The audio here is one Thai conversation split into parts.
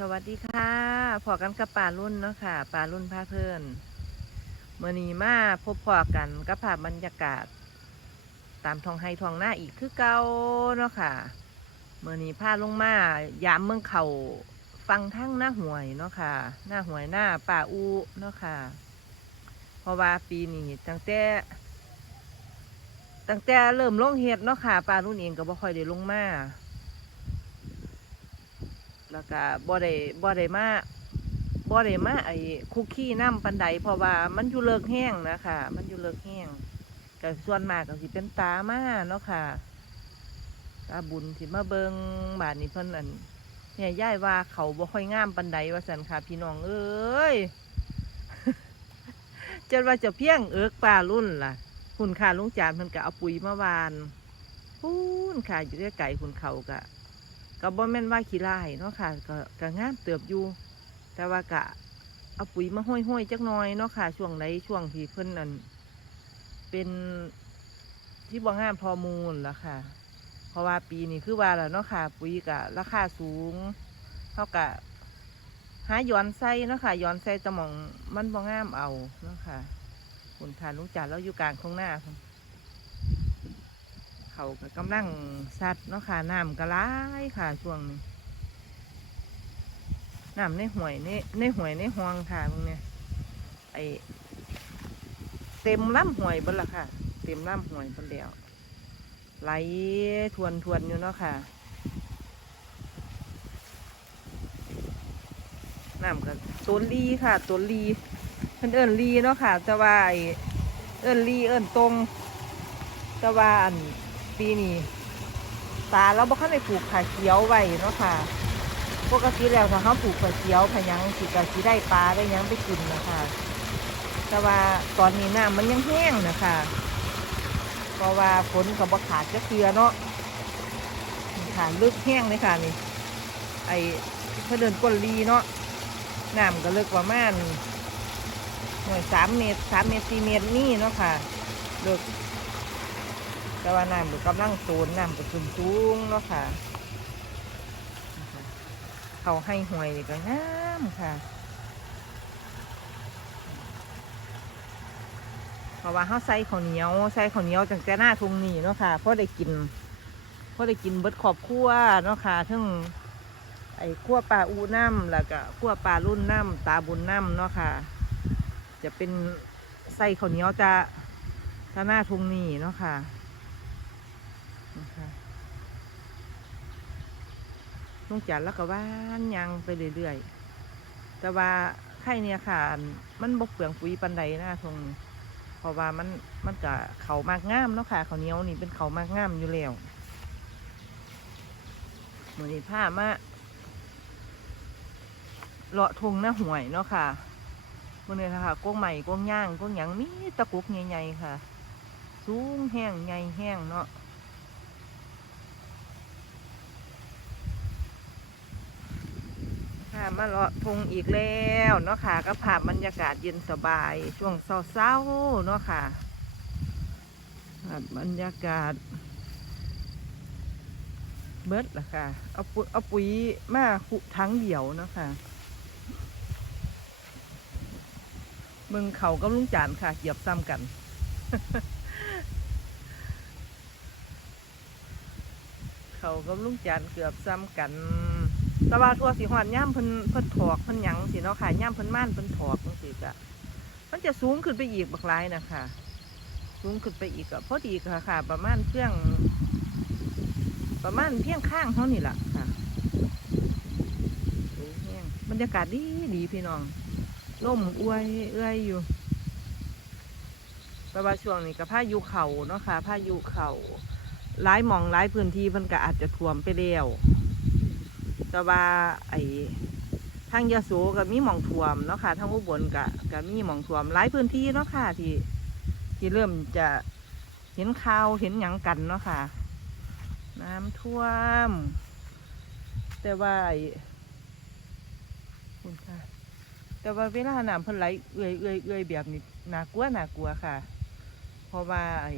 สวัสดีค่ะพอกันกับป่ารุ่นเนาะค่ะป่ารุ่นพาเพื่อนเมื่อนี้มาพบพอกันกับภาพบรรยากาศ ตามทองไฮทองหน้าอีกคือเก่าเนาะค่ะเมื่อนี้พาลงมายามเมืองเขาฟังทั้งหน้าหวยเนาะค่ะ หน้าหวยหน้าป่าอูเนาะค่ะ เพราะว่าปีนี้ตั้งแต่ตั้งแต่เริ่มลงเฮ็ดเนาะค่ะป่ารุ่นเองก็บ่ค่อยได้ลงมา แล้วก็บ่ได้บ่ได้มาบ่ได้มาไอ้คุกกี้น้ำปันไดเพราะว่ามันอยู่เลิกแห้งนะคะมันอยู่เลิกแห้งก็ส่วนมากก็สิเป็นตามาเนาะค่ะตาบุญที่มาเบิงบาดนี้เพิ่นอันเนี่ยย่ายว่าเขาบ่ค่อยงามปันไดว่าสันค่ะ พี่น้องเอ้ยจนว่าจะเพียงเอิกป่ารุ่นล่ะคุณค่าลุงจานเพิ่นก็เอาปุ๋ยมาวานพูนค่ะอยู่ใกล้ๆคุณเขากะ ก็บ่แม่นว่าขี้ร้ายเนาะค่ะก็ก็งามเติบอยู่ แต่ว่ากะเอาปุ๋ยมาห้อยๆจักหน่อยเนาะค่ะ ช่วงไหนช่วงที่เพิ่นนั่นเป็นที่บ่งามพอมูลละค่ะ เพราะว่าปีนี้คือว่าแล้วเนาะค่ะ ปุ๋ยกะราคาสูงเท่ากับหาย้อนใส่เนาะค่ะย้อนใส่ตะมองมันบ่งามเอาเนาะค่ะคุณทานลุงจานเราอยู่กลางของหน้าพุ่น เขาก็กำลังสัดเนาะค่ะน้ำกร้ายค่ะช่วงนี้น้ำในห่วยในในห่วยในห้วงค่ะพวกเนี้ยไอเต็มลำห่วยบนละค่ะ เต็มลำห่วยเบนเดียวไหลทวนทวนอยู่เนาะค่ะน้ำก็ตัวลีค่ะ ตัวลีเพิ่นเอิ้นลีเนาะค่ะ แต่ว่าไอเอิ้นลีเอิ้นตรงแต่ว่าอัน ปีนี้ตาเราบ่คันได้ปลูกขาเขียวไว้เนาะค่ะปกติแล้วถ้าเขาปลูกขาเขียวพยังสิก็สิได้ปลาได้ยังไปกินนะคะแต่ว่าตอนนี้น้ำมันยังแห้งนะคะเพราะว่าฝนกับบ่ขาดจะเกลือเนาะนี่ค่ะลึกแห้งเลยค่ะนี่ ไอ้เพื่อเดินก้นลีเนาะน้ำก็เลิกประมาณหน่วยสามเมตรสามเมตรสี่เมตรนี่เนาะค่ะเลิก แต่ว่าน้ำก็กำลังสูนน้ำก็ขึ้นสูงเนาะค่ะ เขาให้หวยก็งามค่ะ เพราะว่าเขาใส่ข้าวเหนียวใส่ข้าวเหนียวจังแต่หน้าทุงนี่เนาะค่ะเพราะได้กินเพราะได้กินเบิดขอบครัวเนาะค่ะทั้งไอ้ขั้วปลาอูน้ำแล้วก็ขั้วปลารุ่นน้ำตาบุญน้ำเนาะค่ะ จะเป็นใส่ข้าวเหนียวจะถ้าหน้าทุงนี่เนาะค่ะ นะคะลงจันแล้วก็ว่านยางไปเรื่อยๆ แต่ว่าไข่เนี่ยค่ะ มันบกเปลืองปุ๋ยปันใดนะทงเพราะว่ามันมันกะเขามากงามเนาะค่ะเขาเหนียวนี่เป็นเขามากงามอยู่แล้วเหมือนผ้ามาเลาะทงหน้าห่วยเนาะค่ะมื่อนี้นะคะกงใหม่กงย่างกงหยังมีตะกุกใหญ่ๆค่ะ สูงแห้งใหญ่แห้งเนาะ ค่ะ มาเลาะทงอีกแล้วเนาะค่ะก็ภาพบรรยากาศเย็นสบายช่วงเศร้าๆเนาะค่ะภาพบรรยากาศ เบิดล่ะค่ะ เอาปุ๋ยเอาปุ๋ยมาขุทั้งเดี่ยวเนาะค่ะมึงเขาก็ลุงจานค่ะเหยียบซ้ำกันเขากับลุงจานเกือบซ้ำกัน แต่ว่าตัวสีหอนย่ามเพิ่นเพิ่นถอกเพิ่นหยังสิเนาะค่ะย่ามเพิ่นม่านเพิ่นถอกจังซี่ก็มันจะสูงขึ้นไปอีกบักหลายนะคะสูงขึ้นไปอีกก็พอดีค่ะค่ะ ประมาณเพียง ประมาณเพียงข้างเท่านี่แหละค่ะบรรยากาศดีดีพี่น้องล่มอวยเอื้อยอยู่แต่ว่าช่วงนี้ก็พายุเข่าเนาะค่ะพายุเข่าหลายหมองหลายพื้นที่เพิ่นก็อาจจะท่วมไปแล้ว แต่ว่าไอ้ทางยะโสก็มีหมองท่วมเนาะค่ะทางอุบลก็ก็มีหมองท่วมหลายพื้นที่เนาะค่ะที่ที่เริ่มจะเห็นข่าวเห็นหยังกันเนาะค่ะ น้ำท่วม แต่ว่าไอ้คุณค่ะแต่ว่าเวลาน้ำเพิ่นไหลเอื่อยเอื่อยเอื่อยแบบนี้น่ากลัวน่ากลัวค่ะ เพราะว่าไอ้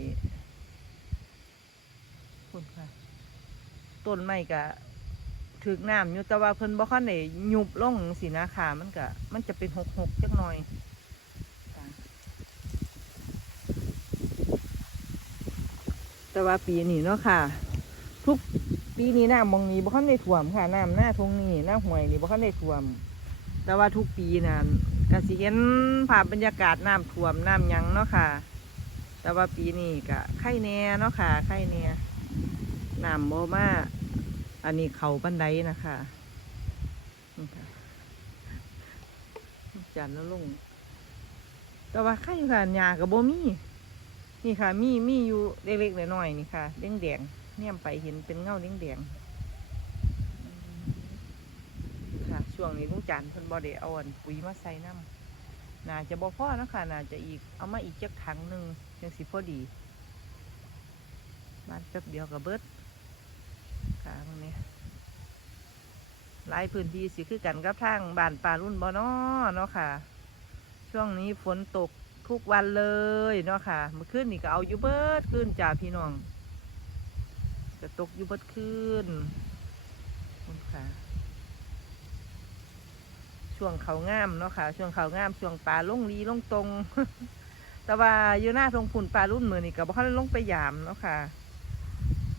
คุณค่ะต้นไม้กะ ถึกน้ำอยู่แต่ว่าเพิ่นบ่คันได้ยุบลงสินะค่ะมันก็มันจะเป็นหกหกจักหน่อยค่ะแต่ว่าปีนี้เนาะค่ะ ทุกปีนี้น้ำมองนี้บ่คันได้ท่วมค่ะน้ำหน้าทงนี้หน้าห้วยนี่บ่คันได้ท่วม แต่ว่าทุกปีนั้นก็สิเห็นภาพบรรยากาศน้ำท่วมน้ำหยังเนาะค่ะ แต่ว่าปีนี้ก็ไข่แน่เนาะค่ะไข่แน่น้ำบ่มา อันนี้เขาบันไดนะคะจันแล้วลง แต่ว่าไข่ค่ะหญ้ากับบ่มีนี่ค่ะ มีมีอยู่เล็กๆน้อยๆนี่ค่ะแดงเนี่ยไปเห็นเป็นเงาแดงค่ะ ช่วงนี้ลุงจันทร์เพิ่นบ่ได้เอาอันปุ๋ยมาใส่น้ำน่าจะบ่พอนะคะน่าจะอีกเอามาอีกจักถังหนึ่งจังสิพอดีมาแป๊บเดียวกับเบิด ค่ะตรงนี้หลายพื้นที่สิคือกันกับทางบ้านป่ารุ่นบ่เนาะเนาะค่ะ ช่วงนี้ฝนตกทุกวันเลยเนาะค่ะเมื่อคืนนี่ก็เอาอยู่เบิดขึ้นจ่าพี่น้องจะตกอยู่เบิดขึ้นคุณค่ะ ช่วงเขางามเนาะค่ะ ช่วงเขางามช่วงป่าลงลีลงตรง แต่ว่าอยู่หน้าทงผุนป่ารุ่นมือนี่ก็บ่เขาได้ลงไปยามเนาะค่ะ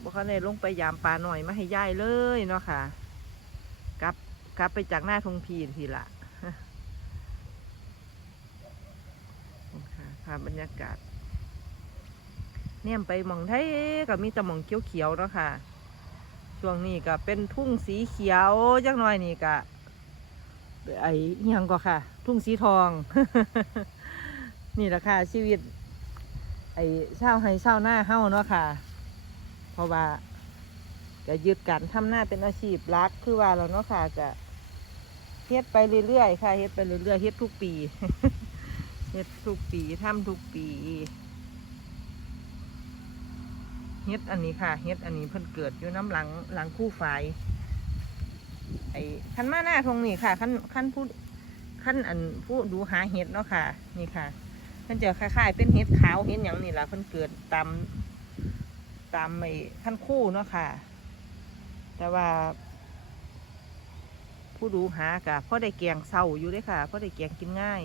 บ่เขาได้ลงไปยามป่าหน่อยมาให้ย่ายเลยเนาะค่ะ กลับกลับไปจากหน้าทงพีทีละค่ะภาพบรรยากาศ เนี่ยไปมองไทยก็มีแต่มองเขียวๆเนาะค่ะ ช่วงนี้ก็เป็นทุ่งสีเขียวจักหน่อยนี่ก็ไอ้ยังก็ค่ะ ทุ่งสีทอง นี่แหละค่ะชีวิต ไอ้เช่าให้เช่าหน้าเฮ้าเนาะค่ะ ราะว่าจะยึดการทำหน้าเป็นอาชีพหลักคือว่าเราเนาะค่ะจะเฮ็ดไปเรื่อยๆค่ะเฮ็ดไปเรื่อยๆเฮ็ดทุกปีเฮ็ดทุกปีทำทุกปีเฮ็ดอันนี้ค่ะเฮ็ดอันนี้เพิ่นเกิดอยู่น้ำหลังหลังคู่ฝายไอ้ขั้นมาหน้าทงนี่ค่ะขั้นขั้นผู้ขั้นอันผู้ดูหาเห็ดเนาะค่ะ นี่ค่ะเพิ่นจะคล้ายๆเป็นเห็ดขาวเห็ดหยังนี่แหละเพิ่นเกิดตาม ตามไอ้ขั้นคู่เนาะค่ะ แต่ว่า ผู้ดูหากะเพราะได้แกงเศร้าอยู่ด้อค่ะเพราะได้แกงกินง่าย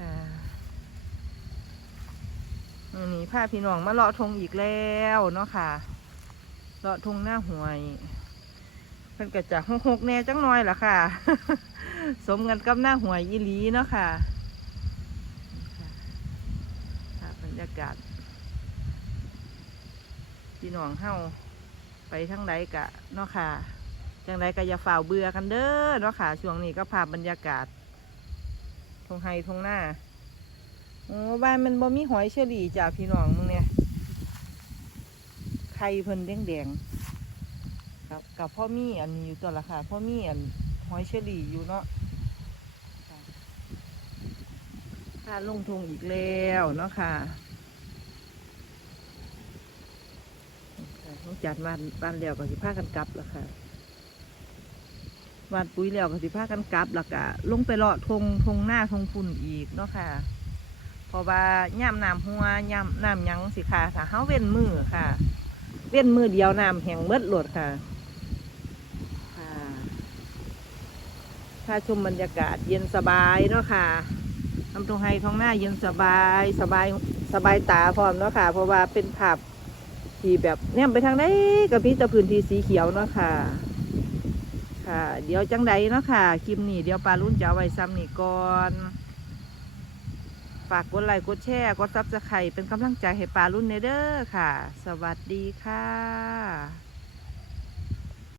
อ่ามื้อนี้าพี่น้องมาเลาะทงอีกแล้วเนาะค่ะเลาะทงหน้าห่วยเพิ่นก็จะหกหกแน่จังน้อยล่ะค่ะ สมกันกับหน้าห่วยยีหลีเนาะคะค่ะบรรยากาศ พี่น้องเฮาไปทั้งใดกะเนาะค่ะจังใดก็อย่าฝ่าวเบื่อกันเด้อเนาะค่ะช่วงนี้ก็ภาพบรรยากาศทงไฮทงหน้าโอ้บ้านมันบ่มีหอยเชอรี่จ้าพี่น้องมึงเนี่ยไข่เพิ่นแดงแดงๆกับกับพ่อมี่อันนี้อยู่ตัวละค่ะพ่อมี่อันหอยเชอรี่อยู่เนาะค่ะค่ะลงทงอีกแล้วเนาะค่ะ้องจัดบ้านบ้านแล้วก็สิพากันกลับแล้วค่ะวาดปุ๋ยแล้วก็สิพากันกลับแล้วก็ลงไปเลาะทงทงหน้าทงฝุ่นอีกเนาะค่ะเพราะว่าย่ำน้ำหัวย่ำน้ำยังสิค่ะถ้าเฮาเว้นมือค่ะ เว้นมือเดียวน้ำแห้งเบิดหลดค่ะค่ะถ้าชมบรรยากาศเย็นสบายเนาะค่ะทำตรงไฮท้องหน้าเย็นสบายสบายสบายตาพร้อมเนาะค่ะ เพราะว่าเป็นภาพ ที่แบบเนี่ยไปทางไหนกับพี่จะพื้นที่สีเขียวเนาะค่ะ ค่ะ เดี๋ยวจังใดเนาะค่ะคลิปนี้เดี๋ยวปลารุ่นจะไว้ซ้ำนี่ก่อนฝากกดไลค์กดแชร์กดซับสไครต์เป็นกำลังใจให้ปลารุ่นเนเด้อค่ะ สวัสดีค่ะ